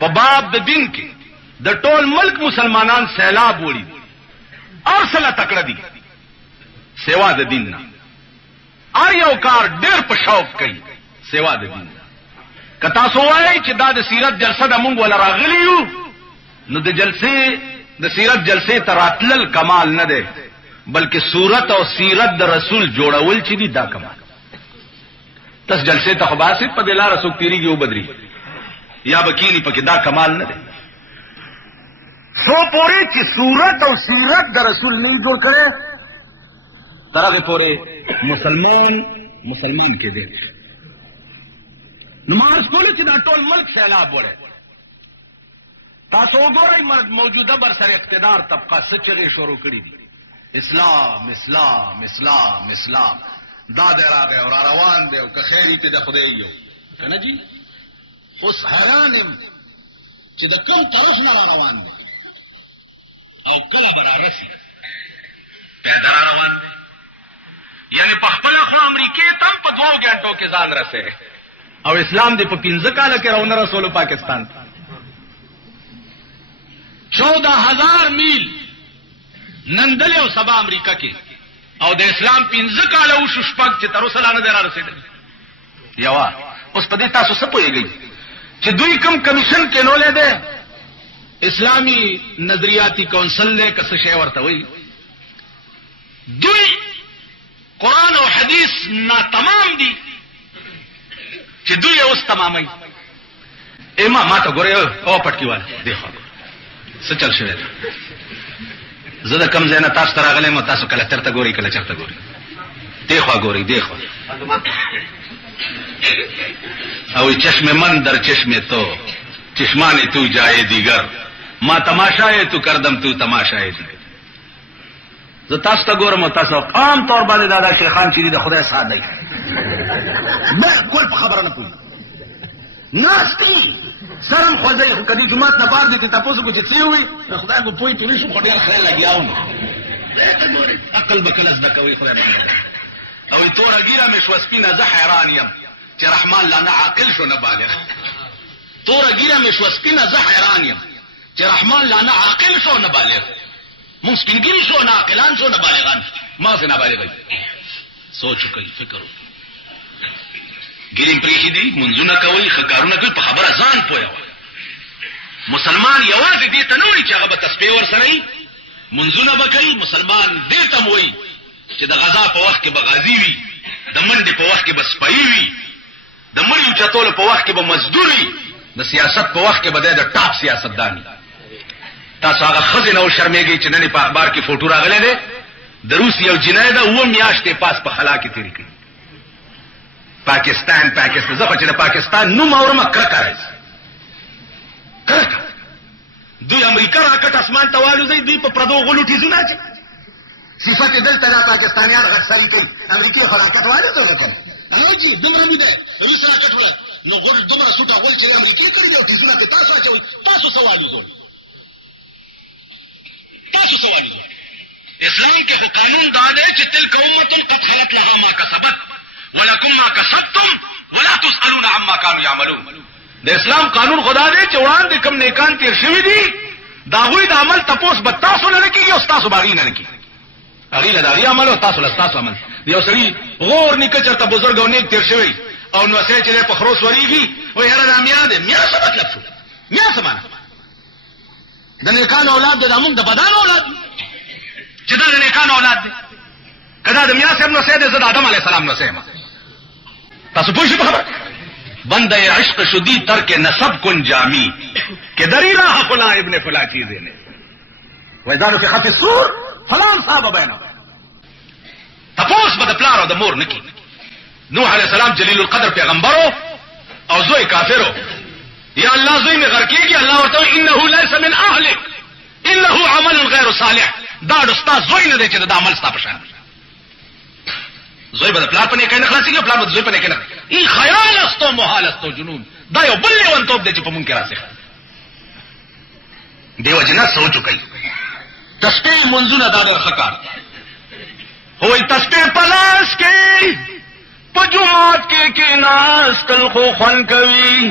په باب د دین کې د ټول ملک مسلمانان سیلاب وړي او سره تکړه دي سیوا د دین نه ار یو کار ډېر په شوق کوي سیوا د دین که تاسو وایئ چې دا د سیرت جلسه د مونږ ولا راغلی یو نو د سیرت جلسې ته راتلل کمال نه دی بلکې صورت او سیرت د رسول جوړول چې دي دا کمال تاسو جلسې ته خو باسي په دلاره څوک تیریږي او بدري یا بکینی پکې دا کمال نه دی سو پوری چې صورت او سیرت د رسول نه جوړ کړي ترغه پوری مسلمان کې دی نماز کوله چې دا ټول ملک سیلاب وړي تاسو وګورئ موجوده برسر اقتدار طبقه سچغه شروع کړي دي اسلام اسلام اسلام اسلام دا دراغه او روان دی او که خیری ته د خدای یو کنه جی اوس حرانم چې د کوم طرف نه روان دی او کله برا رسی پیدا روان دی یعنی په خپل خو امریکای تم په 2 غنټو کې ځان رسې او اسلام دې په 15 کال کې راونه رسول پاکستان 14000 میل نندل او سبا امریکا کې او د اسلام 15 کال او شپږ چې تر اوسه نه درا رسیدل یوا اوس په دې تاسو څه پوهیږئ چې دوی کوم کمیشن کې نو لیدل اسلامی نظریاتی کونسل نے کس شے ورته وی دوی قرآن او حدیث نا تمام دي چې دوی اوس تمامي ایما ما ته ګوره او پټکیواله دیخوا څه چل شوی زه د کم ځای نه تاسو ته راغلی م تاسو کله چرته ګورئ کله چرته ګورئ دیخوا ګورئ دیخوا او چشم من در چشم تو چشمان تو جائے دیگر ما تماشای تو کردم تو تماشای دیگر زه تاسو ته ګورم تاسو عام طور باندې دادا شیخان چې د خدای ساده دی بالکل په خبره نه پوي ناستی سرم خوځي خو کدي جمعه نه بار دي تاسو کو چې څه وي خدای کو پوي پولیس خو ډیر خیر لګیاو نو عقل بکلس دکوي خدای باندې او تور ګیره مې شو سپینه زه حیران یم چې رحمان لا نه عاقل شو نه بالغ تور ګیره مې شو سپینه زه حیران یم چې رحمان لا نه عاقل شو نه بالغ مونږ سپینګری شو نه عاقلان شو نه بالغان ما څه نه بالغ سوچ کوي فکر وکړي ګریم پریخي دي منځونه کوي خکارونه کوي په خبره ځان پوهه مسلمان یوازې دې ته نه وایي چې هغه به تسبیح ورسره وي منځونه به کوي مسلمان دې ته وایي چې د غزا په وخت کې به غازی وي د منډې په وخت کې به سپایي وي د مړیو چتولو په وخت کې به مزدور وي د سیاست په وخت کې به د ټاپ سیاستدان تاسو هغه ښځې نه وشرمېږئ چې نن په اخبار کې فوټو راغلی دی د روس یو جنۍ ده 7 میاشتې پاس په خلا کې تېرې کړي پاکستان زه خو چې د پاکستان نوم اورم کرکه راځي کرکه دوی امریکا راکټ اسمان ته والوځي دوی په پردو غلو ټیزونه اچي صفت دلته د پاکستانیان غټسري کوي امریکای خو راکټ والوځي وکړه نو جی دومره مې ده روس راکټ ولا نو غول دومره سوټه غول چې امریکای کړی دی ټیزونه ته تاسو اچوي تاسو سوالو اسلام کې خو قانون دا دی چې تلک امه قد خلت لها ما کسبت ولکم ما کسبتم ولا تسالون عما كانوا يعملون د اسلام قانون خدا دی چې وړاندې کوم نیکان تیر شوی دي دا غوی د عمل تپوس به تاسو نه کیږي او تاسو باغی نه کیږي هغه له دغه عمل او تاسو له تاسو عمل یو سړي غور نیکه چرته بزرګ او نیک تیر شوی او نو سې چې په خروس وریږي او یاره د امیا ده میا څه مطلب شو میا څه معنی د نیکان اولاد د موږ د بدن اولاد چې د نیکان اولاد دي کدا د میا صاحب نو سې د آدم علی السلام نو سې تاسو پوښتنه په خبر بندہ عشق شدی ترک نسب کن جامی کہ دری راہ فلاں ابن فلاں چیزیں نے ویدانو فی خف السور فلان صاحب بینا تپوس بد پلارو د مور نکی نوح علیہ السلام جلیل القدر پیغمبرو او زوی کافرو یا اللہ زوی میں غرقی گی اللہ ورطو انہو لیس من اہلک انہو عمل غیر صالح دا دستا زوی ندے چھ دا عمل ستا پشان زوی بد پلار پنے کہنے خلاصی گی پلار بد زوی پنے کہنے ای خیال استو محال استو جنون دا یو بل لیوان توب دے چھ پا منکر آسے دیو جنا سوچو کئی تسبیح منزون دادر خکار ہوئی تسبیح پلاس کے پجومات کے ناس کل خو خون کوي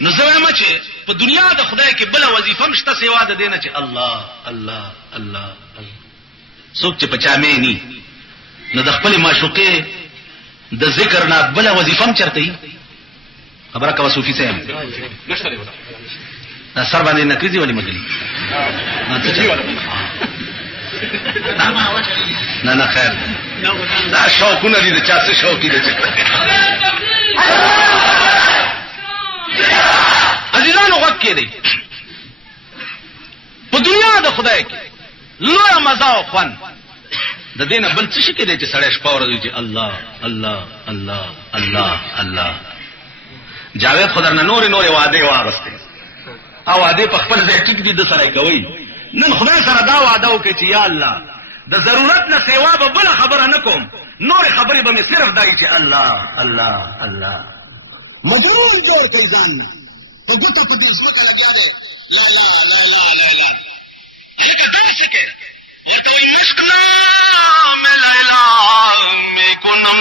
نو زما مچه په دنیا د خدای کې بل وظیفه مشته سیوا د دینه چې الله الله الله څوک چې پچا مې ني نو د خپل معشوقې د ذکر نه بل وظیفه هم چرته خبره کا صوفي سے نشته دی دا سر باندې نکريزي ولي مګلي نه نه خیر دا شوقونه دي د چا څه شوقي دي عزیزانو غوږ کې دی په دنیا د خدای کې لویه مزه او خوند د دې نه بل څه شي کې دی چې سړی شپه ورځ چې الله الله الله الله الله جاوید خو درنه نورې نورې وعدې واغستې او وعدې په خپل ځای ټیک دي د سړی کوي نن خدای سره دا وعده وکړي چې یا الله د ضرورت نه سیوا به بله خبره نه کوم نورې خبرې به مې صرف دا چې الله الله الله مجنون جوړ کوي ځان نه په ګوته په دې ځمکه لګیا دی لا لا لا لا لا لا هلکه درس کې ورته وایي مشق نام لیلا می کنم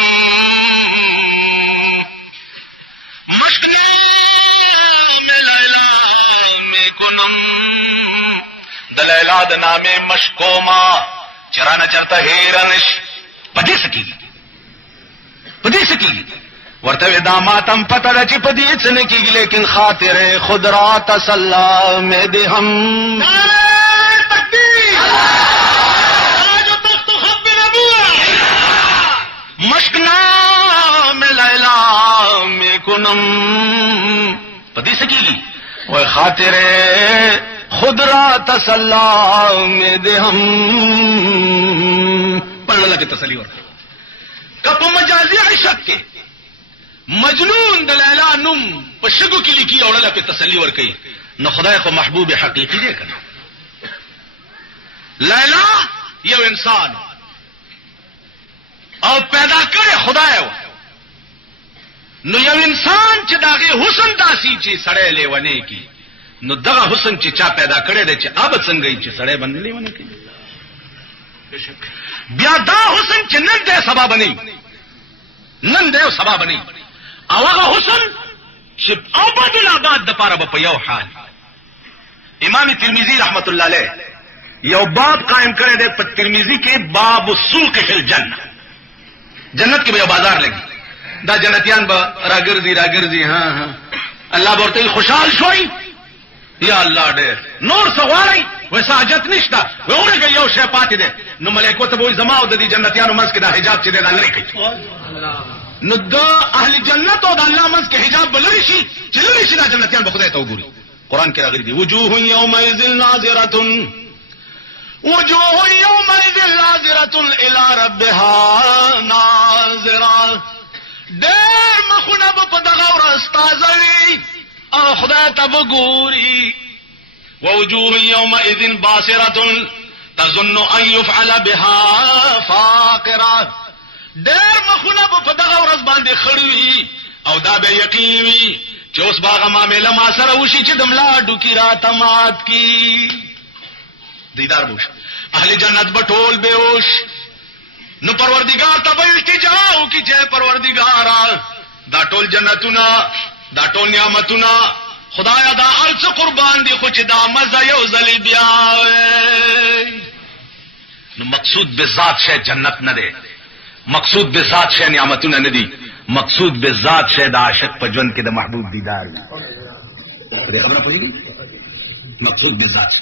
مشق نام لیلا می کنم د لیلا د نامې مشکو ما چرانه چرته هیرنش پدې سکیږي پدې سکیږي ورته دا ماتم پتہ ده چې پدې څه نه کیږي لیکن خاطر خود را تسلا میں دے ہم تکبیر آج تخت خب نبوت مشق نام لیلا میں کنم پدې سکیږي وہ خاطر خود را تسلا میں دے ہم پڑھنے لگے تسلی ورته کپ مجازی عشق کے مجنون د لیلا نوم په شګو کې لیکي او له په تسلی ور کوي نو خدای خو محبوب حقيقي دی کنه لیلا یو انسان او پیدا کړي خدای و نو یو انسان چې داغه حسن داسي چې سړی لیونه کی نو دغه حسن چې چا پیدا کړي دی چې اب څنګه چې سړی باندې لیونه کی بیا دا حسن چې نن دې سبب بني نن دې سبب بني او هغه حسن چې ابد الاباد د پاره په یو حال امام ترمذی رحمت الله علیه یو باب قائم کړی دی په ترمذی کې باب السوق فی الجنه جنت کې به یو بازار لګي دا جنتیان به راګرځي ها ها الله ورته خوشحال شوي یا الله ډېر نور سواری ویسا حاجت نشته ورګه یو شی پاتې دی نو ملائکه ته وایي زما او د دې جنتیانو منځ کې دا حجاب چې دی دا لري کوي نو د اهل جنت او د الله منځ کې حجاب بلری شي چې لري شي دا جنتیان به خدای ته وګوري قران کې راغلي دي وجوه يومئذ ناظره وجوه يومئذ ناظره الى ربها ناظره ډېر مخونه په دغه ورځ تازه وي او خدای ته وګوري ووجوه يومئذ باسره تظن ان يفعل بها فاقره ډېر مخونه په دغه ورځ باندې خړوي او دا به یقین وي چې اوس باغه معاملې ما سره وشي چې دملا ډوکی را تمات کی دیدار بوش اهل جنت بټول بهوش نو پروردگار ته به التجا او کی چې پروردگار دا ټول جنتونه دا ټول نعمتونه خدایا دا ارڅ قربان دي خو چې دا مزه یو ځل بیا نو مقصود به ذات شه جنت نه ده مقصود به ذات شه نعمتونه نه دي مقصود به ذات شه د عاشق په ژوند کې د محبوب دیدار دی خبره پوهیږي مقصود به ذات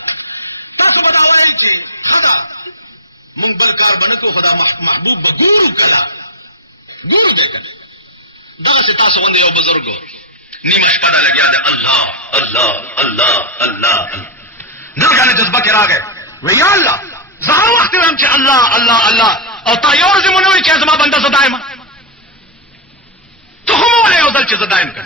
تاسو بداوي چې خدا مونږ بل کار بنکو خدا محبوب بګورو کلا ګورو دې کله دغه څه تاسو باندې یو بزرګو نیمه شپه ده لګیا ده الله الله الله الله نو کنه جذبه کې راغی وی یا الله زه وخت ویم چې الله الله الله او تا یو ورځ مونږ وی چې زما بنده زدایم ته هم ولې یو ځل چې زدایم کړ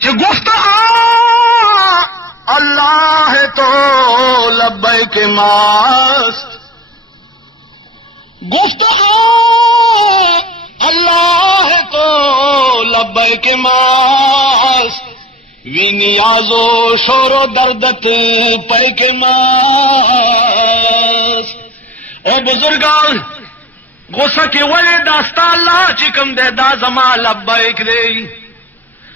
چې گفتا الله تو لبیک ماست گفتا اللہ تو لبیک ماست وی نیازو شور و دردت پیک ماست اے بزرگان غصہ کی ولی داستا اللہ چکم دے دا زما لبیک دے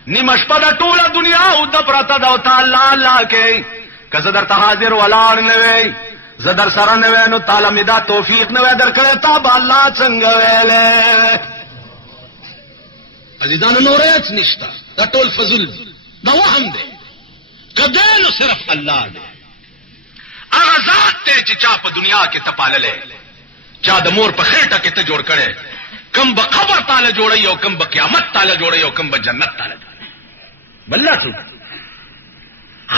نیمش پا ټوله دنیا او د پرته دا تعالی الله کې که در ته حاضر ولاړ نه وي زه در سره نه وای نو تعالی می دا توفیق نه وای درکړی تا به الله څنګه ویلې عزیزانو نورات نشته دا ټول فضل دا وهم دی کده نو صرف الله دی هغه ذات ته چې چا په دنیا کې تپاللې چا د مور په خېټه کې ته جوړ کړي کم به قبر تعالی جوړي او کم به قیامت تعالی جوړي او کم به جنت تعالی بلہ ٹھیک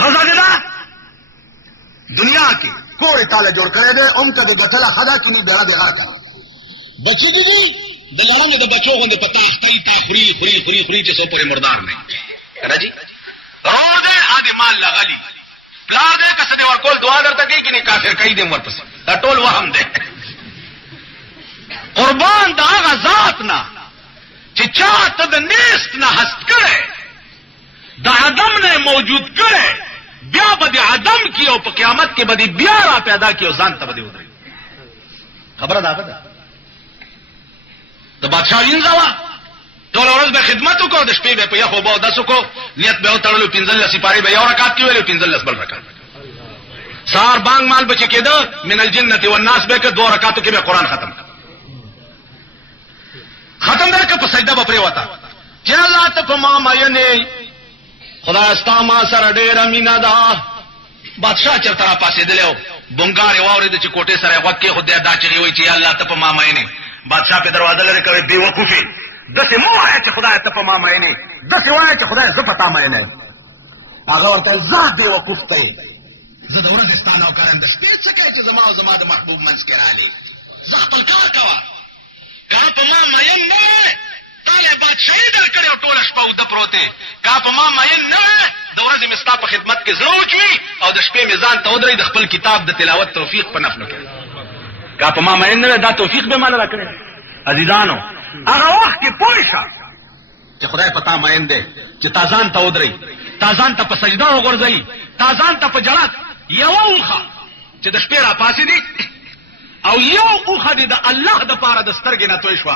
خزانہ دنیا کی کوڑے تالے جوڑ کرے دے ام کا دے گٹھلا خدا کی نہیں بیڑا دے غار کا بچی دی دلارا میں دے بچوں کو دے پتا اختی تا خری خری خری خری جسو پورے مردار نہیں ہے جی رو دے آدھے مال لغلی پلا دے کس دے ورکول دعا درتا کی نہیں کافر کئی دے ورپس دا ٹول وہم دے قربان دا آغا ذاتنا چی چاہتا دا نیستنا ہست کرے دا عدم نے موجود کرے بیا بدی عدم کی او په قیامت کې بدی بیا را پیدا کی او ځان ته بدی ودرې خبره دا ده د بادشاہ وینځوا ټول ورځ به خدمت وکړو د شپې به په یخو به داسو کو نیت به وتړلو 15 سپاری به یو رکعت کې ویلو 15 بل رکعت سار بانګ مال بچ کېده من الجنه والناس به کې 2 رکعاتو کې به قران ختم درک په سجده به پرې وتا چې الله ته په ما مینه خدا استا ما سره ډېر مینا ده بادشاہ چرته را پاسې دلو بونګار واورید چې کوټه سره وکه خدای دا چې وی چې الله ته په ما مینه بادشاہ په دروازه لري کوي بے وقوفي دسه مو وایي چې خدای ته په ما مینه دسه وایي چې خدای زه پتا مینه هغه ورته زه بے وقوف ته زه د ورځ ستانه وکړم د شپې څخه چې زما او زما د محبوب منځ کې رالي زه خپل کار کوم کا په ما مینه نه طالب بادشاہي درکړې او ټول شپه ود پروته کا په ما مین نه د ورځې مستا په خدمت کې زروچوي او د شپې میزان ته ودرې د خپل کتاب د تلاوت توفیق په نفلو کې کا په ما مین نه دا توفیق به مال راکړي عزیزانو هغه وخت کې پوښه چې خدای پتا مین دی چې تازان ته ودرې تازان ته په سجده وګرځي تازان ته په جړات یو وخه چې د شپې را پاسې دي او یو وخه د الله د پاره د سترګې نه توي شو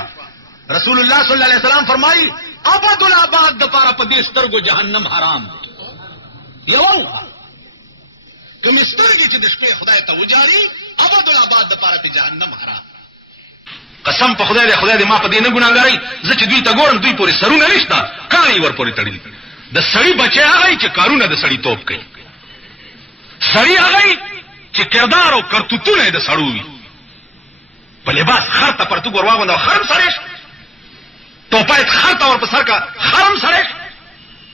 رسول الله صلی الله علیه وسلم فرمایي ابد الاباد د پاره په دې سترګو جهنم حرام یو کوم سترګې چې د شپې خدای ته وجاري ابد الاباد د پاره په جهنم حرام قسم په خدای دې خدای دې ما په دې نه ګناګاري زه چې دوی ته ګورم دوی پورې سرونه نشته کانی ور پورې تړلي د سړی بچي هغه چې کارونه د سړی توپ کوي سړی هغه چې کردار او کرتوتونه د سړو وي. په لباس خر ته پرتو ورواغونده خرم سړی ټوپایت خر ته ور په سر کا خرم سړی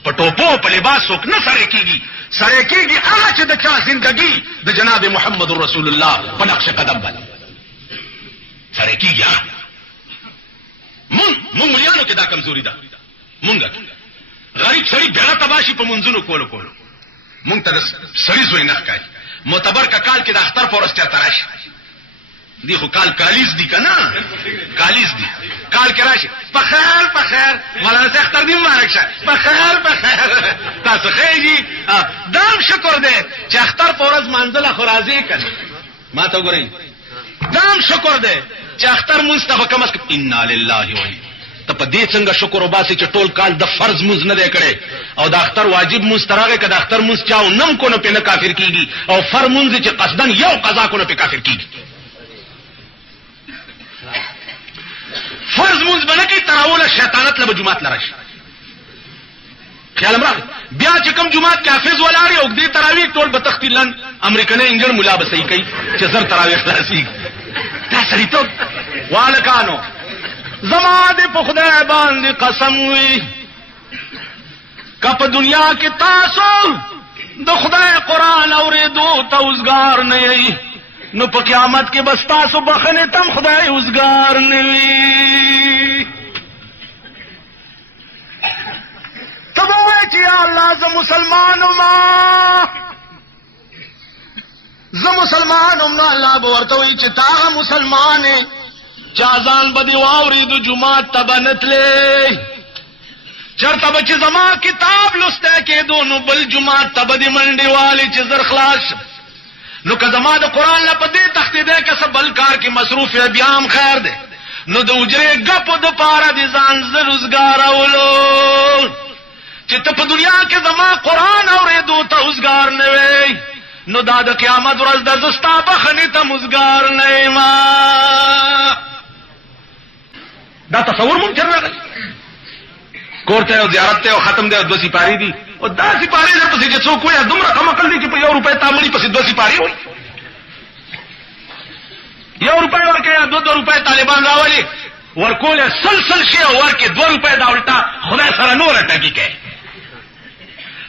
په ټوپو په لباس څوک نه سړی کیږي. سړی کیږي هغه چې د چا زندگی د جناب محمد رسول الله په نقش قدم باندې سړی کیږي. مونږ مليانو کې دا کمزوري ده. مونږ غریب سړی بیره تباشي په منځونو کولو مونږ ته سړی زوی نه ښکاري. معتبر کا کال کې د اختر پورس چا تراشي دی خو کال کالیز دی کنه کالیز دی کال کې راشي په خیر مولانا صاحب اختر دی مبارک شه په خیر تاسو خیری دام شکر دې چې اختر پورز منځله خو راځي کنه ما ته وګورئ دام شکر دې چې اختر مستفا کم از کم انا لله و ته په دې څنګه شکر وباسي چې ټول کال د فرض مز نه دی کړي او د اختر واجب مستراغه کده اختر مز چاو نم کو نه په کافر کیږي او فرمونځ چې قصدن یو قضا کو نه په کافر کیږي. فرض مونږ باندې کې تراول شیطانت له جمعات لرش خیال امر بیا چې کوم جمعات کې حافظ ولاړی او دې تراوی ټول به تختیلن امریکنه انجن مولا به صحیح کوي چې زر تراوی خلاصي دا سړی ته والکانو زما دې په خدای باندې قسم وي کپ دنیا کې تاسو د خدای قران اورېدو ته اوسګار نه یې نو په قیامت کې بس تاسو بخنه تم خدای اوسګار نه وي. تبو چې یا الله ز مسلمانم نو الله به ورته وي چې تا مسلمانې چا ځان بدی واوري د جمعه تبنتلې چرته به چې زما کتاب لسته کې دونو بل جمعه تبدی منډي والی چې زر خلاص نو که زما د قران نه پدې تختې ده که سبل کار کې مصروف یا بیا هم خیر ده نو د اجره غپ د پاره دي ځان ز روزګار اولو چې ته په دنیا کې زما قران اورېدو ته روزګار نه وي نو دا د قیامت ورځ د زستا بخنه ته روزګار نه ما دا تصور مونږ چرته کوړته او زیارت ته او ختم ده 2 سپاری دي او 10 سپاری در پسې چې څوک وي دومره کم عقل دي چې په 1 روپے تاملی پسې 2 سپاری وي 1 روپے ورکه 2 روپے طالبان راولي ورکول سلسل شي او ورکه 2 روپے دا الټا خدای سره نور ټکی کوي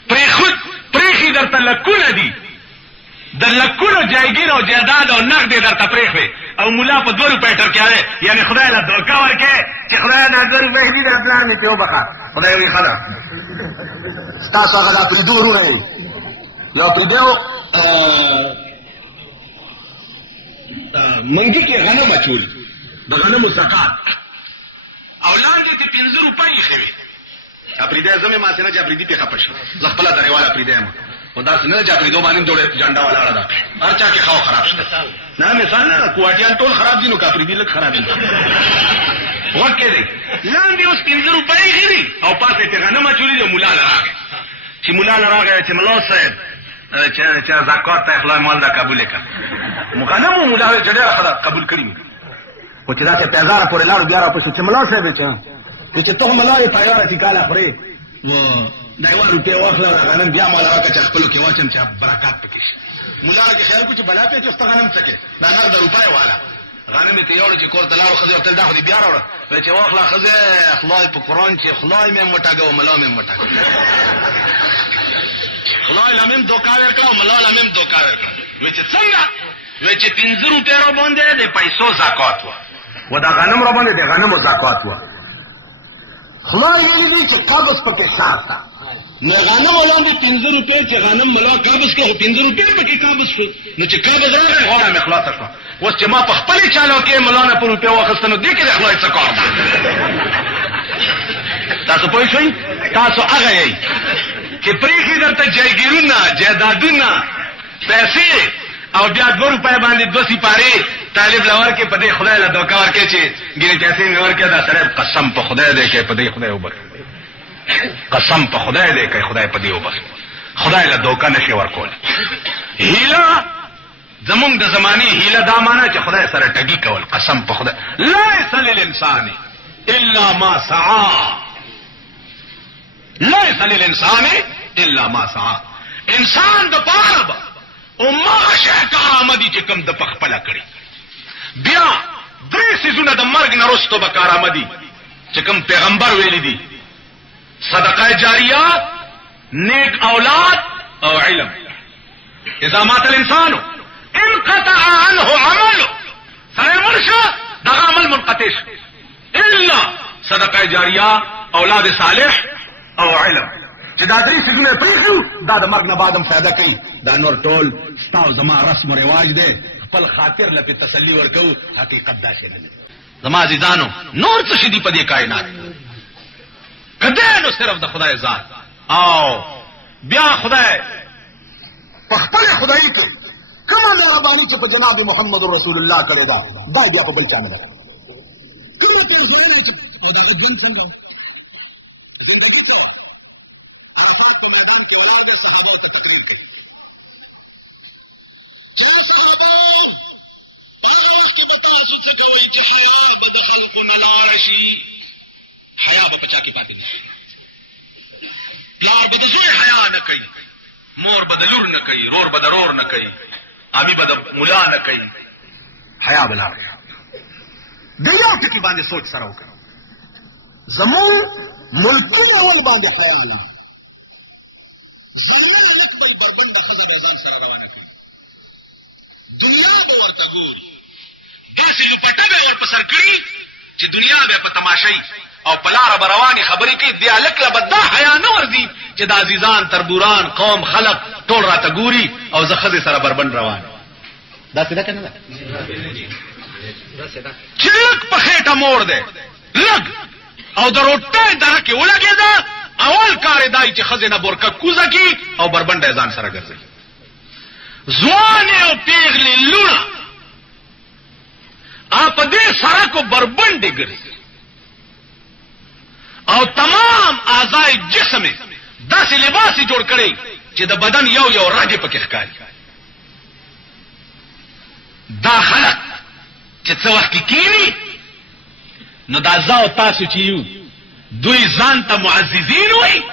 پرې خود پرېخي درته لکونه دي د لکونو جایګیر او جیداد او نقد درته پرېخوي او مولا په 2 روپے ټرکیاله یعنی خدای له دوکا ورکه چې خدای نه 2 روپے دې د پلان می پیو بخا خدای وی خدا تاسو هغه په دورو نه یو په دیو منګي کې غنم اچول د غنمو زکات اولاد دې 15 روپۍ خوي اپریده زمه ما څنګه چې اپریدي په خپش ز خپل دروازه اپریده ما خدا څنګه چې اپریدو باندې جوړه جنډا ولاړه ده هرچا کې خاو خراب نه مثال نه کوټیان ټول خراب دي نو کاپریدي لک خراب دي وکړه دې لاندې اوس 15 روپۍ غري او پاسه ته غنم اچولې د مولا لراغه چې مولا لراغه چې ملا صاحب چې زکات ته اخلاص مال دا قبول وکړه مغنم مولا چې ډېر خدای قبول کړی او چې دا ته پیزار پورې لاړو بیا را پښه چې ملا صاحب چې ته ملا یې پایاره چې کاله خوري و دایوار روپے واخلا غنم بیا مال راکه چې خپل کې واچم چې برکات پکې شي مولا کې خیال کو چې بلا په چې غنم څکه دا نه د روپای والا غنم ته یو چې کور تلارو خزه تل دا خو بیا راوړه چې واخلا خزه اخلاص په قران چې خدای مې مټاګو ملا مې مټاګو خدای لمم دوکا ورکړه ملا لمم دوکا ورکړه وای چې څنګه وای چې 15 روپے را باندې د پیسو زکات و دا غنم را باندې د غنمو زکات و خدای یې دې چې قبض پکې ساته نه غنم ولاندې 15 روپے چې غنم ملا قبض کړو 15 روپے پکې قبض شو نو چې قبض راغی غوړه مې خلاص کړه اوس چې ما په خپل چالو کې مولانا په روپے واخستنو دې کې اخلاص څه کار تاسو پوه شئ تاسو هغه یې چې پریخي درته جایګیرونه جیدادونه پیسې او بیا 2 روپے باندې 2 سپاری طالب لور کې په دې خدای له دوکا ورکې چې ګینه پیسې مې ورکې دا سره قسم په خدای دې کې په دې خدای وبر قسم په خدای دې کې خدای په دې وبر خدای له دوکا نشي ورکول هیله زمونږ د زماني هیله دا معنا چې خدای سره ټګي کول قسم په خدای لا يسل الانسان الا ما سعى لا يسل الانسان الا ما سعى انسان د پاره او ما شي کارآمدی چې کوم د پخپله کړي. بیا درې سيزونه د مرګ نه وروسته به کارآمدي چې کوم پیغمبر ویلي دي: صدقه جاریه، نیک اولاد او علم. اذا مات الانسان انقطع عنه عمله، سره مرشه دغه عمل منقطع شي الا صدقه جاریه، اولاد صالح او علم. چې دا درې سيزونه پریږو دا د مرګ نه بعدم فائدہ کوي. دا نور ټول ستاسو زما رسم او رواج دی، خپل خاطر لپاره تسلی ورکو، حقیقت دا شي نه دی. زما عزیزانو نور څه شي دی په دې کائنات کده نو صرف د خدای ذات او بیا خدای په خپل خدای کې کومه مهرباني چې په جناب محمد رسول الله کړی دا دا بیا په بل چا نه ده. کومه ټلفون چې او دا ژوند څنګه زندگی څه وه؟ عرفات په میدان کې ولاړ د صحابه ته تقریر کوي چې صحابه هغه وخت کې به تاسو څه کوئ چې حیا به د خلکو نه لاړه شي. حیا به په چا کې پاتې نه شي. پلار به د زوی حیا نه کوي، مور به د لور نه کوي، رور به د رور نه کوي، امي به د ملا نه کوي. حیا به لاړه. د یو ټکي باندې سوچ سره وکړه. زمون ملکي اول باندې حیا نه. زلمه هلک به بربنده ښځه به ځان سره روانه کوي. دنیا به ورته ګوري. داسې لوپټه به ور په سر کړي چې دنیا به په تماشای او په لاره به روانې خبرې کوي. دې هلک له به دا حیا نه ورځي چې د عزیزان تربوران قوم خلق ټول راته ګوري او زه ښځې سره بربند روان. داسې ده که نه ده؟ چې لږ په خېټه موړ دی لږ او د روټۍ دره کې ولګېده، اول کار یې دای چې ښځې نه بورکه کوزه کي او بربنډه یې ځان سره ګرځوي. ځوانې او پیغلې لوڼه په دې سړکو بربنډې ګرځي او تمام اعضای جسم داسې لباس جوړ کړي چې د بدن یو یو رګ پکې ښکاري. دا خلک چې څه وخت کې کینی نو دا زه او تاسو چې یو دوی ځان ته معززین وي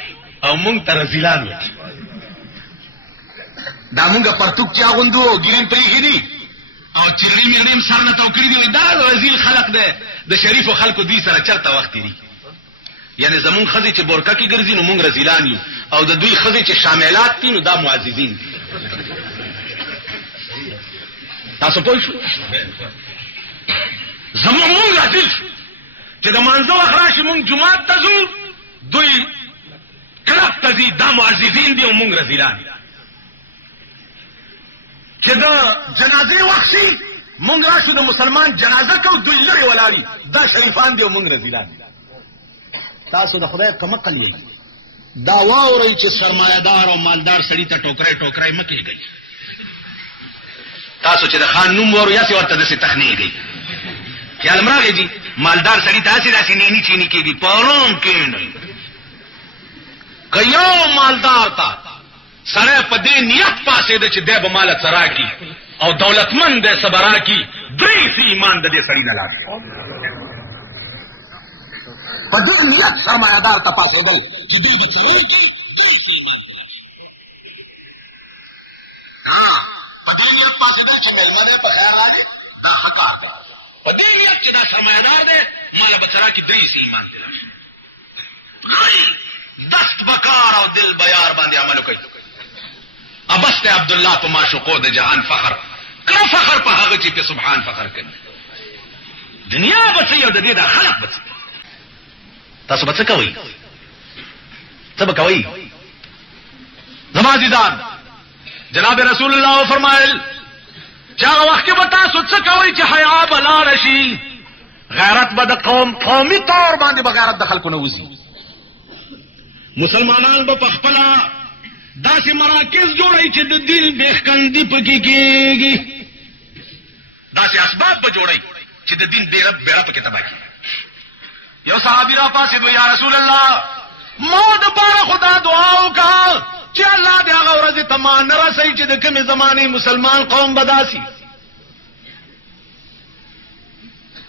او مونږ ته رذیلان وي. دا مونږه پرتوک چا غوندو ګیرین پریخي دي او چیرې مې نیم سر نه توکړي دي. دا رذیل خلق دی. د شریفو خلکو دوی سره چرته وخت دي. یعنی زمون خزي چې بورکا کې ګرځي نو مونږ رذیلان یو او د دوی خزي چې شاملات دي نو دا معززین دي. تاسو پوه شئ؟ زمون مونږ رذیل چې د مانځه وخت راشي مونږ جمعات ته ځو، دوی کلب ته ځي. دا معززین دي او مونږ رذیلان. چې د جنازې وخت شي مونږ راشو د مسلمان جنازه کوو، دوی لرې ولاړي. دا شریفان دي او مونږ رذیلان. تاسو د خدای کم عقل یې دا واورئ چې سرمایه‌دار او مالدار سړي ته ټوکرای ټوکرای مه کېږئ. تاسو چې د خان نوم وورئ یاسې ورته داسې تخنیږئ. خیال مراغی جی مالدار سړي ته هسې داسې نینی چینی کېږي. په آرام کښېنئ. که یو مالدار ته سړی په دې نیت پاسېده چې دی به ماله څه راکړي او دولتمند دی څه به راکړي، درې سي ایمان د دې سړي نه لاړ. په دې نیت سرمایه‌دار ته پاسېدل چې دوی به څه راکړي، درې سي ایمان ته لاړ. په دې نیت پاسېدل چې مېلمه دی په خیر راغی، دا ښه کار دی. په دې نیت چې دا سرمایه‌دار دی ماله به څه راکړي، درې سي ایمان ته لاړ. دست بکار او دل بیار باندې عمل کوي. ابست عبدالله په معشوقو د جهان فخر کړه، فخر په هغه چې په سبحان فخر کوي. دنیا به څه او د دې د خلق به څه. تاسو به څه کوئ؟ څه به کوئ؟ زما عزیزان جناب رسول الله فرمایل چې هغه وخت کې به تاسو څه کوئ چې حیا به لاړه شي. غیرت به د قومي طور باندې به غیرت د خلکو نه وځي. مسلمانان به په خپله داسې مراکز جوړوي چې د دین بېخکندي پکې کېږي. داسې اسباب به جوړوي چې د دین بیړه پکې تباه کېږي. یو صحابي را پاسېد یا رسول الله ما دپاره خو دا دعا وکړه چې الله دې هغه ورځې ته ما نه رسوي چې د کومې زمانې مسلمان قوم به داسې.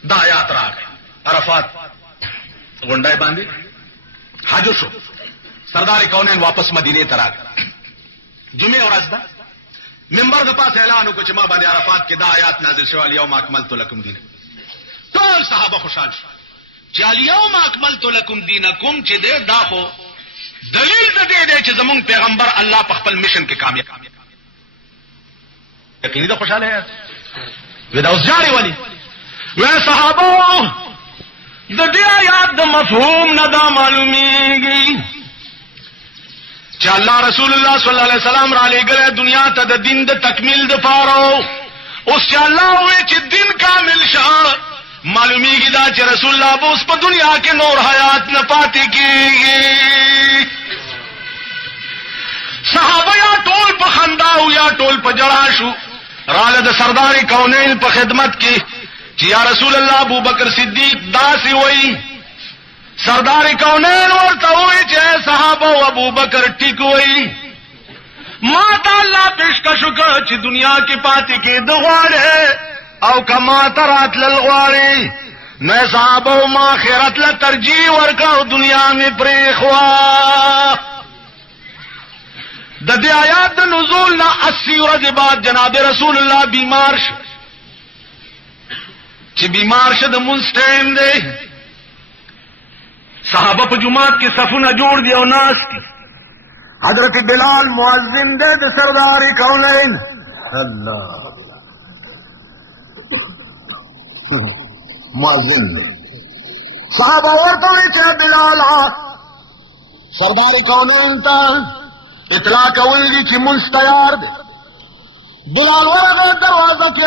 دا آیات راغی. عرفات غونډای باندې حج شو. سردار کونین واپس مدینه ته راغی. جمعه ورځ ده. منبر د پاس اعلان وکړ چې ما باندې عرفات کې دا آیات نازل شو الیوم اکملت لکم دینکم. ټول صحابه خوشاله شو چې الیوم اکملت لکم دینکم چې دې دا خو دلیل دې چې زمونږ پیغمبر الله په خپل میشن کې کامیاب. یقیني ده خوشاله یې ودا اوس جاري ولي وې صحابه د دې آیات د مفهوم نه دا معلومیږي چې الله رسول الله صلی الله علیه وسلم را لېږل دنیا ته د دین د تکمیل د پاره. اوس چې الله وې چې دین کامل شه معلومیږي دا چې رسول الله به اوس په دنیا کې نور حیات نه پاتې کیږي. صحابه یا ټول په خندا او یا ټول په جړا شو راله د سردار کونین په خدمت کې چې یا رسول الله ابو بکر صدیق داسې وایي. سردار کونین ورته وایي چې صحابه او ابو بکر ټیک وایي ما ته الله پیشکش وکړه چې دنیا کې پاتې کېد غواړې او کما ترات للغواړي نو صحابه او ما آخرت له ترجیح ورکړه دنیا می پرېښوا. د دې آیات د نزول نه 80 ورځې بعد جناب رسول الله بیمار شو. چې بیمار شه د مونږ ټیم دی صحابه په جمعات کې صفونه جوړ دي او ناس دي. حضرت بلال مؤذن دی د سردار کونین الله مؤذن صحابه ورته وی چې بلال سردار کونین ته اطلاع کوي چې مونږ تیار دي. بلال ورغه دروازه کې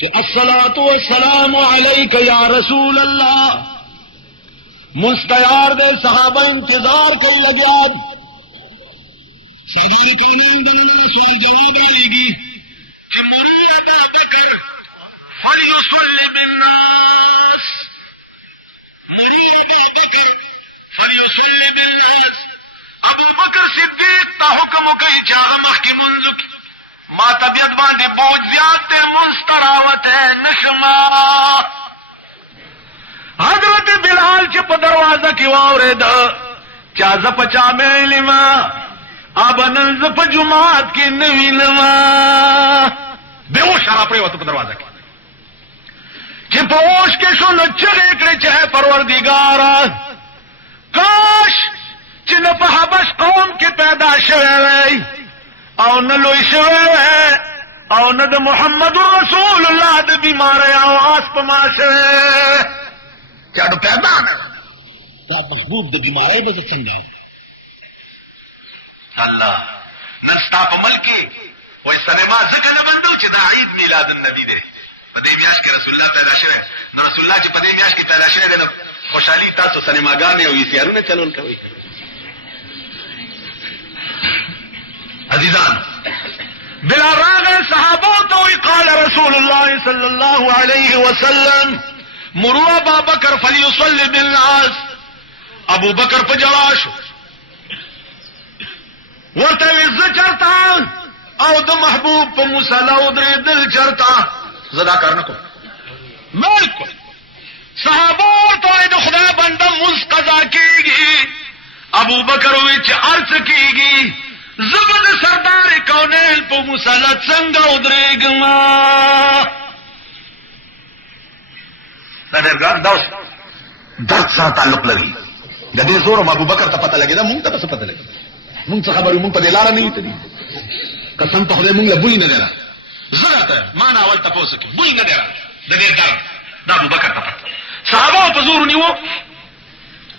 کہ الصلاۃ والسلام علیک یا رسول اللہ. مستیار دے صحابہ انتظار کر لگیا. سردار کونین بننا سوال جواب آئے گی کہ مرید ابا بکر فلیصلی بالناس. مرید ابا بکر فلیصلی بالناس. ابو بکر صدیق تا حکم کوي چې هغه مخکې منځ وکړي. ما طبیعت باندې بوج زیات دی مستراوت نشما. حضرت بلال چې په دروازه کې واورېد چا ز پچا مې لما ابنن ز په جمعات کې نوی لما بیهوش را پرېوته په دروازه کې چې په اوش کې شو نو چغې کړې چې پروردګار کاش چې نه په حبش قوم کې پیدا شوی وی او نه لوی شوی او نه د محمد رسول الله د بیماری او آس په ما شوی چاډو پیدا نه دا محبوب د بیماری به څنګه الله نستا په ملک وای سلمہ ځکه نه بندو چې دا عید میلاد النبی دی. په دې میاشت کې رسول الله پیدا شوی نو رسول الله چې په دې میاشت کې پیدا شوی دی خوشحالي تاسو سینماګانې او ویسیارونه چلول کوي. عزیزان بلا راغ صحابه تو قال رسول الله صلى الله عليه وسلم مروا ابا بکر فليصلي بالناس. ابو بکر په جواش ورته عزت چرتا او د محبوب په مصلا او درې دل چرتا زدا کارنه کو مالک صحابه ته د خدا بنده مز قضا کیږي. ابو بکر وی چې ارڅ کیږي زبد سردار کونین په مسلط څنګه ودرېګم. دا درګار دا درد سره تعلق لري. د دې زور ابو بکر ته پته لګیدا مونږ ته څه پته لګیدا مونږ څه خبرو مونږ په دې لار نه یو قسم ته خدای مونږ له بوی نه درا زړه ما نه اول تاسو کې بوی نه درا د دې درد دا ابو بکر ته پته. صحابه په زور نیو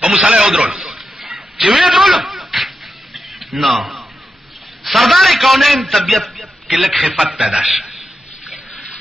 او مصالح او درول چې وی درول نو سردار کونین طبیعت کې لک خفت پیدا شي.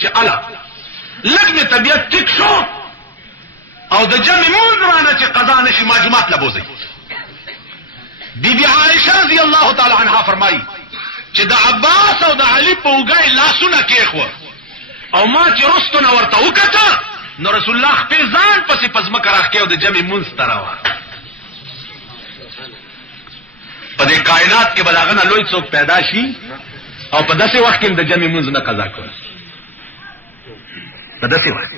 چې الا لک می طبیعت ټیک شو او د جمع مونږ چې قضا نشي ما جمعات لبوزي. بیبي عائشه رضی الله تعالی عنها فرمایي چې د عباس او د علی په وګای لاسونه کېخو او ما چې رستونه ورته وکړه نو رسول الله خپل ځان پسې پزما راخ کې او د جمع مونږ تراوه. په دې کائنات کې بلاغنه لوی څوک پیدا شي او په داسې وخت کې د جمع منځ نه قضا کوي. په داسې وخت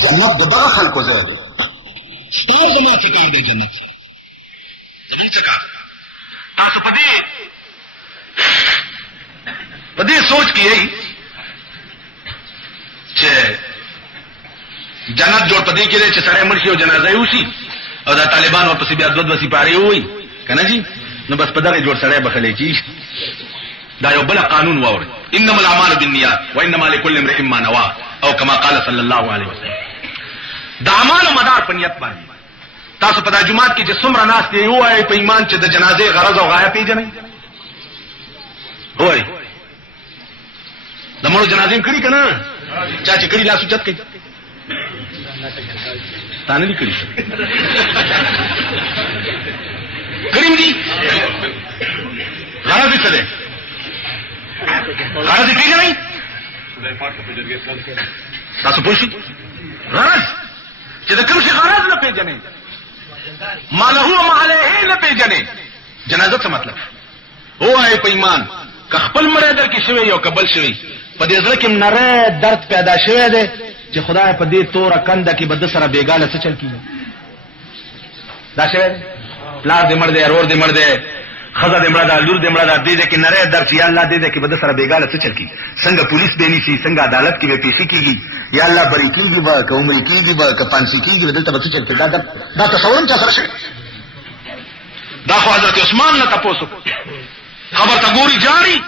جنت د بغه خلکو زره دي. ستاسو زما څخه کار دی جنت زمونږ څه کار تاسو په دې سوچ کې یې چې جنت جوړ پدې کې چې سره مرشي او جنازه وشي او دا طالبان او پسې بیا دوه سپاره وي کنه جی نو بس په دغه جوړ سره بخلې کی دا یو بل قانون وور انما الاعمال بالنیات وانما لكل امرئ ما نوى او كما قال صلی الله علیه وسلم دا اعمال مدار په نیت باندې تاسو په جمعات کې چې څومره ناس دی یو آی په ایمان چې د جنازې غرض او غایه پیژنې وای د مړو جنازې کړي کنه چا چې کړي لاس اوچت کړي تانه دي کړي کریم دي غرض څه ده غرض پیژنې تاسو پوښتنه غرض چې د کوم شي غرض نه پیژنې ما له هو ما عليه نه پیژنې جنازه څه مطلب هو اي په ایمان که خپل مړی در کې شوی یو قبل شوی په دې ځل کې نره درد پیدا شوی دی چې خدای په دې تور کنده کې بد سره بیګاله څه چل کیږي دا شوی پلار دې مړ دی ورور دې مړ دی خزه دې مړه ده لور دې مړه ده دې کې نره درد چې الله دې کې بد سره بیګاله څه چل کیږي څنګه پولیس به نيسي څنګه عدالت کې به پیشي کیږي یا الله بری کیږي با که عمر کیږي با که پانسی کیږي بدلته به څه چل کیږي دا تصور چا سره شوی دا خو حضرت عثمان نه تاسو خبر تقوري جاري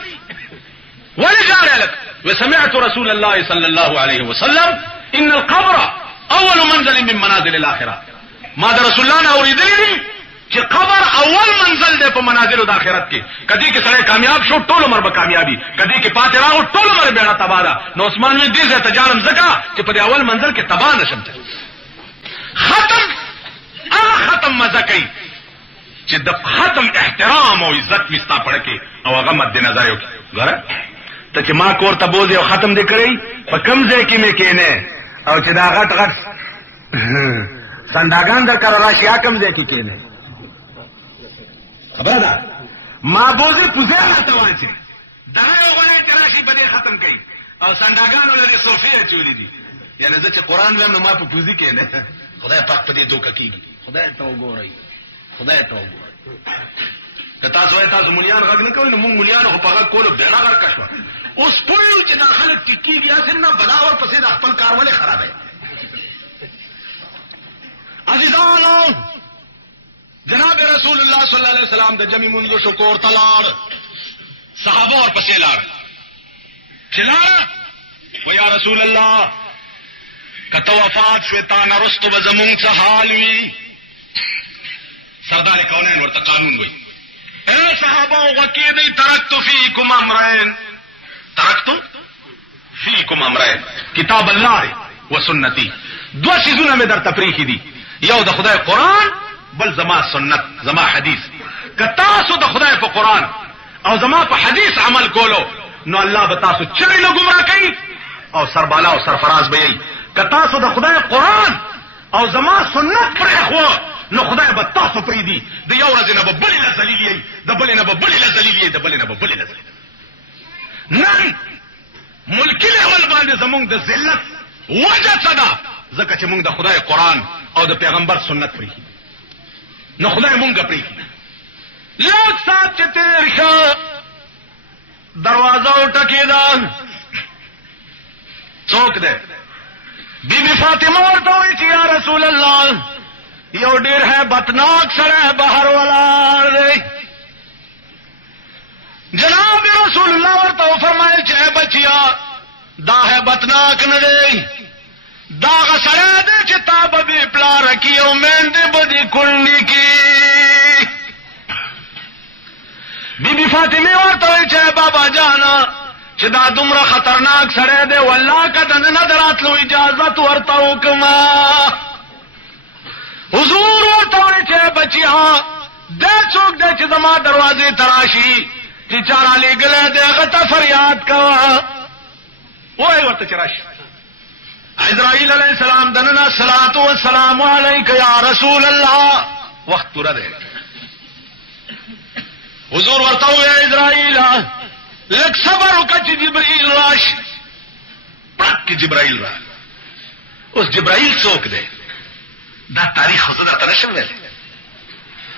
ولا جاري لك وسمعت رسول الله صلى الله عليه وسلم ان القبر اول منزل من منازل الاخره ما در رسول الله اوریدلی چې قبر اول منزل دی په منازل د اخرت کې کدی کې سره کامیاب شو ټول عمر به کامیابی کدی کې پاتې راو ټول عمر به تباہ ده نو عثمان دې ځه تجارم زکا چې په اول منزل کې تباہ نشم ختم مزه کوي چې د ختم احترام او عزت مستا پړ کې او هغه مد نظر یو غره ته چې ما کور ته بوزي او ختم دې کړی په کم ځای کې مې کېنه او چې دا غټ غټ سنداګان در کار راشي کم ځای کې کېنه خبره ده ما بوزي پوزه راته واچي دا یو غوړې تراشي بده ختم کړي او سنداګانو لري صوفیه چولې دي یعنی زه چې قران وایم نو ما په پوزي کېنه خدای پاک په دې دوکه کیږي خدای ته وګورئ خدای ته وګورئ که تاسو مليان غږ نه کوئ نو موږ مليان خو په غږ کولو بیړه غر کښو اوس پوهیږو چې دا خلک ټیکي بیا څنګه بلاور پسې د خپل کار ولې خرابوي عزیزانو جناب رسول الله صلی الله علیه وسلم د جمی منذ شکور تلار صحابه ور پسې لار چلا و یا رسول الله کته وفات شو تا نرستو بزمون څه حال وی سردار کونین ورته قانون وای اے صحابه وکیدی ترکت فیکم امرین کتاب الله و سنتی دو شیزونه مې در تفریخ دي یو د خدای قران بل زما سنت زما حدیث کتا سو د خدای په قران او زما په حدیث عمل کولو نو الله به تاسو چرې له گمراه کوي او سربالا او سرفراز به یي کتا سو د خدای قران او زما سنت پر اخوا نو خدای به تاسو پری دی د یو ورځې نه به بل له ذلیلې د بل نه به بل له ذلیلې د بل نه به بل له نن ملکی له باندې زمونږ د ذلت وجه څه ده ځکه چې مونږ د خدای قران او د پیغمبر سنت پری نو خدای مونږ پری لږ سات چې تیر شو دروازه وټکیدا څوک ده بیبي فاطمه ورته وی چې یا رسول الله یو ډیر ہے بتناک سره بهر ولار دی جناب رسول الله ورته فرمایل چې بچیا دا ہے بتناک نه دی دا غسړه دی چې تاب به پلار کی او مند بدی کړنی کی بیبي فاطمه ورته چې بابا جانا چې دا دومره خطرناک سره دی والله کده نه دراتلو اجازه ورته وکما حضور ورته چې بچیا د څوک د چې زما دروازې تراشي چې چار علی ګله دغه ته فریاد کوا وای ورته چرش اسرائیل علیہ السلام دننا صلوات و سلام علیک یا رسول الله وخت پورا ده حضور ورته وای اسرائیل لک صبر وکړه چې جبرائیل راشي پک جبرائیل را اوس جبرائیل څوک ده دا تاریخ خو زده تر شوه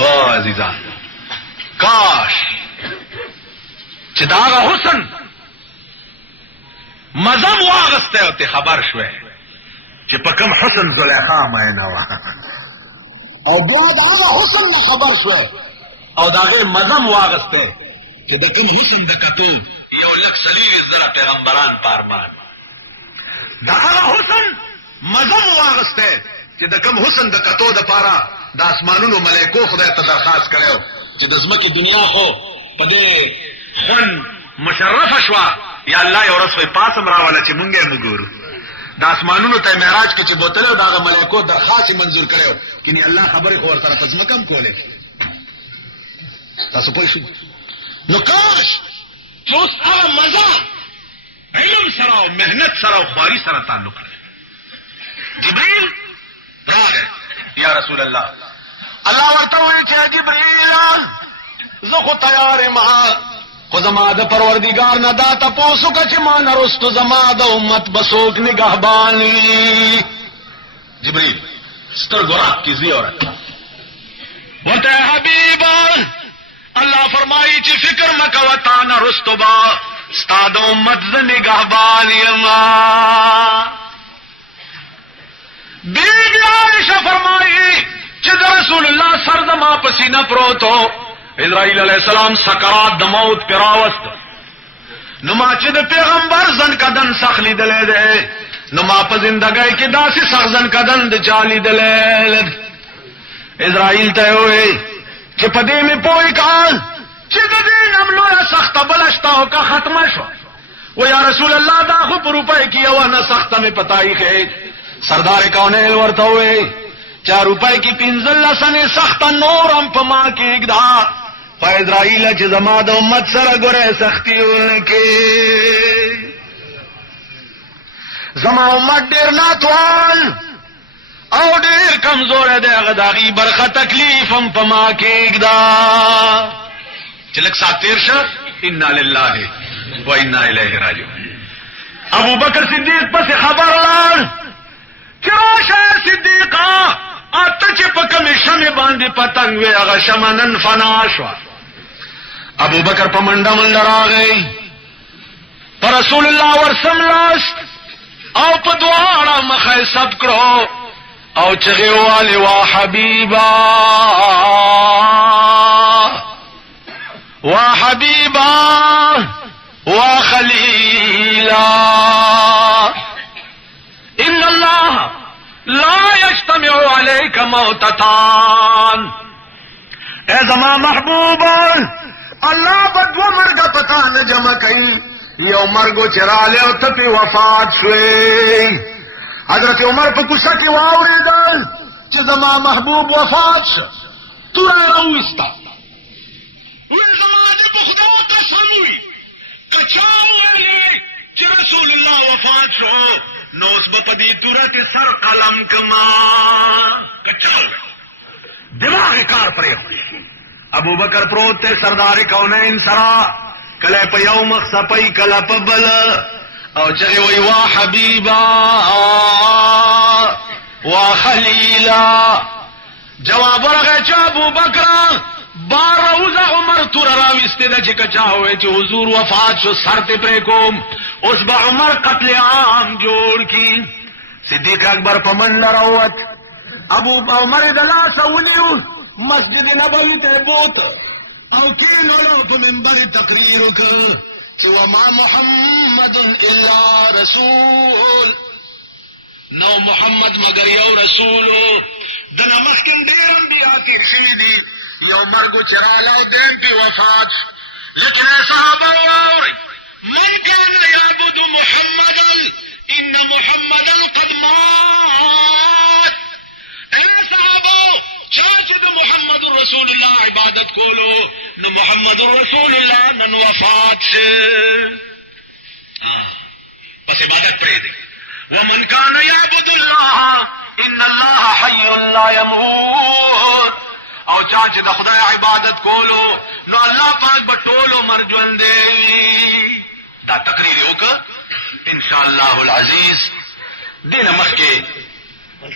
او عزیزان کاش چې داغه حسن مزم واغسته او ته خبر شوه چې په کوم حسن زلیخا مینه وا او بیا داغه حسن نه خبر شوه او داغه مزم واغسته چې د کوم حسن د کتو یو لک سلیل زرا پیغمبران پارمان داغه حسن مزم واغسته چې د کوم حسن د کتو د پارا د اسمانونو ملائکو خدای ته درخواست کړو چې د زمکه دنیا خو په دې خون مشرفه شوا یا الله یو ورځ په پاسم راواله چې مونږه وګورو د اسمانونو ته معراج کې چې بوتله داغه ملائکو درخواست منزور کړو کینی الله خبره خو ورته پس مکم کوله تاسو پوه شئ نو کاش چې اوس هغه مزه علم سره او مهنت سره او خواري سره تعلق لري جبريل راغی یا رسول الله الله ورته وایي چې جبريل زه خو تیار ما خو زما د پروردگار نه دا تاسو کا چې ما نرستو زما د امت بسوک نگهبانی جبريل ستر ګورات کی زیاره ورته حبیبا الله فرمایي چې فکر مکو تا نرستو با ستاد امت ز نگهبانی ما بیبی عائشہ فرمائی چې رسول الله سر زما پسینه پروتو اسرائیل علیہ السلام سکرات د موت پر راوست نو ما چې د پیغمبر زن کدن سخلی دلې ده نو ما په زندګۍ کې داسې سخزن کدن د چالي دلې اسرائیل ته وې چې په دې مې پوي کال چې د دې نملو سخت بلشتا او کا ختمه شو و یا رسول الله دا خو په روپۍ کې یو نه سخت مې پتاي کې سردار کونیل ورته وې 4 روپۍ کې 15 سنه سخت نورم په ما کې اګدا فإسرائیل چې زما د امت سره ګره سختي ورکه زما امت ډیر ناتوال او ډیر کمزور دی هغه داغي برخه تکلیف هم په ما کې اګدا چې لک ساتیر شه انا لله و انا الیه راجعون ابو بکر صدیق پس خبر لار چراشه صدیقا اته چې په کومه شمه باندې پتنګ وی هغه شمنن فنا شو ابو بکر په منډه منډه راغی پر رسول الله ورسم لاس او په دواړه مخه سب کړو او چغه والی وا حبیبا وا حبیبا وا خلیلا ان الله لا يجتمع عليك موتتان اے زما محبوبا الله بدو مرګ پتا نه جمع کوي یو مرګو چراله او ته وفات شوي حضرت عمر په کوڅه کې واوریدل چې زما محبوب وفات شو تور راوستا وې زما دې په خدا قسم وي کچاوې چې رسول الله وفات شو نو اس بپدی تورت سر قلم کما کچال دماغ کار پرے ابو بکر پروت سردار کونین سرا کله په یو مخ سپای کله په بل او چې وی وا حبیبا وا خلیلا جواب ورغه چې ابو بکر بار روز عمر تور راوسته د چې کچا وې چې حضور وفات شو سر ته پرې کوم اوس به عمر قتل عام جوړ کی صدیق اکبر پمن راوت ابو عمر دلا سونیو مسجد نبوی ته بوت او کینو په منبر تقریر وکړ چې وما محمد الا رسول نو محمد مگر یو رسول د نمخکم ډیر انبیاء تیر شوي دي یو مرګو چراله او دین په وفات لیکن صحابه واوري من كان يعبد محمدا ان محمدا قد مات اے صحابه چاچ د محمد رسول الله عبادت کولو نو محمد رسول الله نن وفات شه بس عبادت پرې دی ومن كان يعبد الله ان الله حي لا يموت او چاچ د خدای عبادت کولو نو الله پاک به ټول عمر ژوند دی دا تقریر وکړه ان شاء الله العزیز دینه مخکې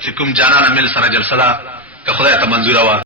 چې کوم جانانه مل سره جلسه ده که خدای ته منظوره وه